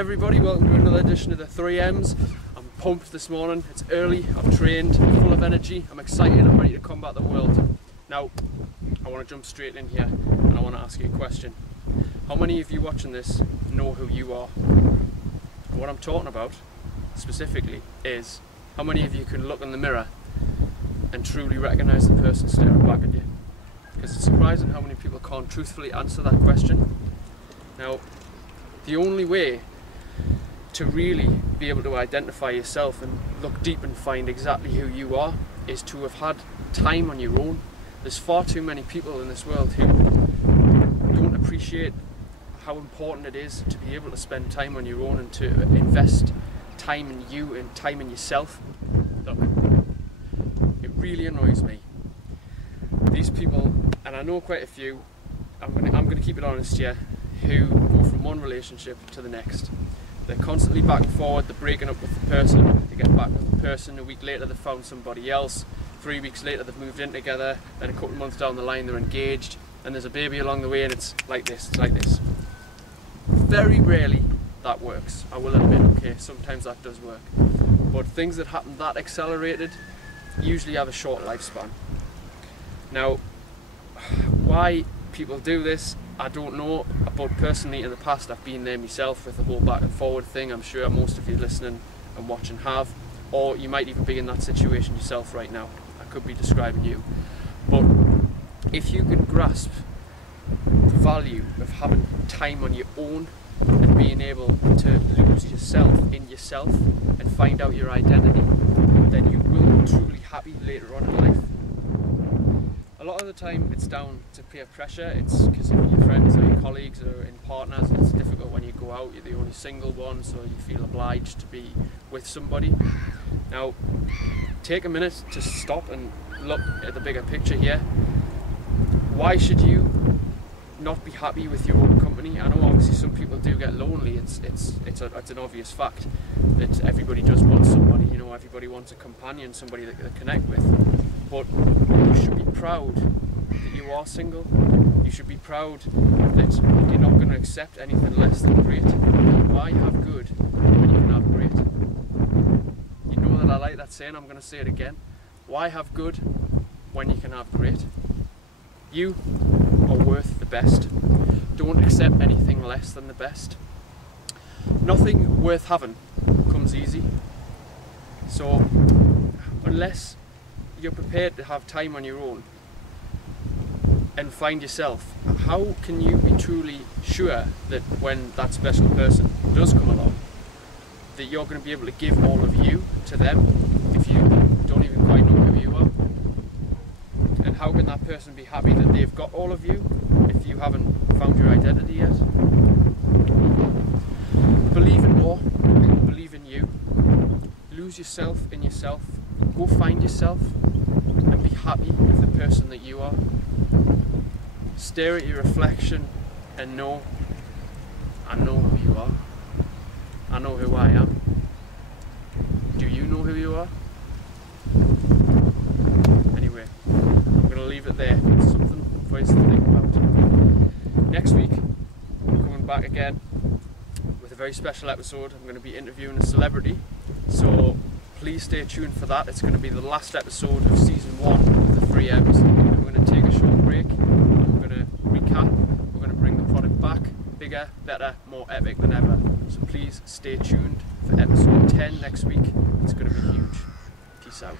everybody, welcome to another edition of the 3M's. I'm pumped this morning, it's early, I've trained, I'm full of energy, I'm excited, I'm ready to combat the world. Now, I want to jump straight in here and I want to ask you a question. How many of you watching this know who you are? And what I'm talking about, specifically, is how many of you can look in the mirror and truly recognise the person staring back at you? Because it's surprising how many people can't truthfully answer that question. Now, the only way to really be able to identify yourself and look deep and find exactly who you are is to have had time on your own. There's far too many people in this world who don't appreciate how important it is to be able to spend time on your own and to invest time in you and time in yourself. Look, it really annoys me. These people, and I know quite a few, I'm gonna keep it honest here, who go from one relationship to the next. They're constantly back and forward, they're breaking up with the person, they get back with the person, a week later they've found somebody else, 3 weeks later they've moved in together, then a couple of months down the line they're engaged, and there's a baby along the way, and it's like this, Very rarely that works, I will admit, okay, sometimes that does work. But things that happen that accelerated usually have a short lifespan. Now, why people do this, I don't know, but personally in the past I've been there myself with the whole back and forward thing. I'm sure most of you listening and watching have, or you might even be in that situation yourself right now. I could be describing you. But if you can grasp the value of having time on your own and being able to lose yourself in yourself and find out your identity, then you will be truly happy later on in life. A lot of the time it's down to peer pressure, it's because of your friends or your colleagues or in partners. It's difficult when you go out, you're the only single one, so you feel obliged to be with somebody. Now, take a minute to stop and look at the bigger picture here. Why should you not be happy with your own company? I know obviously some people do get lonely, it's an obvious fact that everybody does want somebody, you know, everybody wants a companion, somebody that they connect with. But you should be proud that you are single. You should be proud that you're not going to accept anything less than great. Why have good when you can have great? You know that I like that saying, I'm going to say it again. Why have good when you can have great? You are worth the best. Don't accept anything less than the best. Nothing worth having comes easy. So, unless you're prepared to have time on your own and find yourself, how can you be truly sure that when that special person does come along, that you're going to be able to give all of you to them if you don't even quite know who you are? And how can that person be happy that they've got all of you if you haven't found your identity yet? Believe in more, believe in you, lose yourself in yourself, go find yourself and be happy with the person that you are. Stare at your reflection and know, I know who you are. I know who I am. Do you know who you are? Anyway, I'm going to leave it there. It's something for you to think about. Next week, I'm coming back again with a very special episode. I'm going to be interviewing a celebrity, so please stay tuned for that. It's going to be the last episode of season 1 of the 3M's. I'm going to take a short break. I'm going to recap. We're going to bring the product back, bigger, better, more epic than ever. So please stay tuned for episode 10 next week. It's going to be huge. Peace out.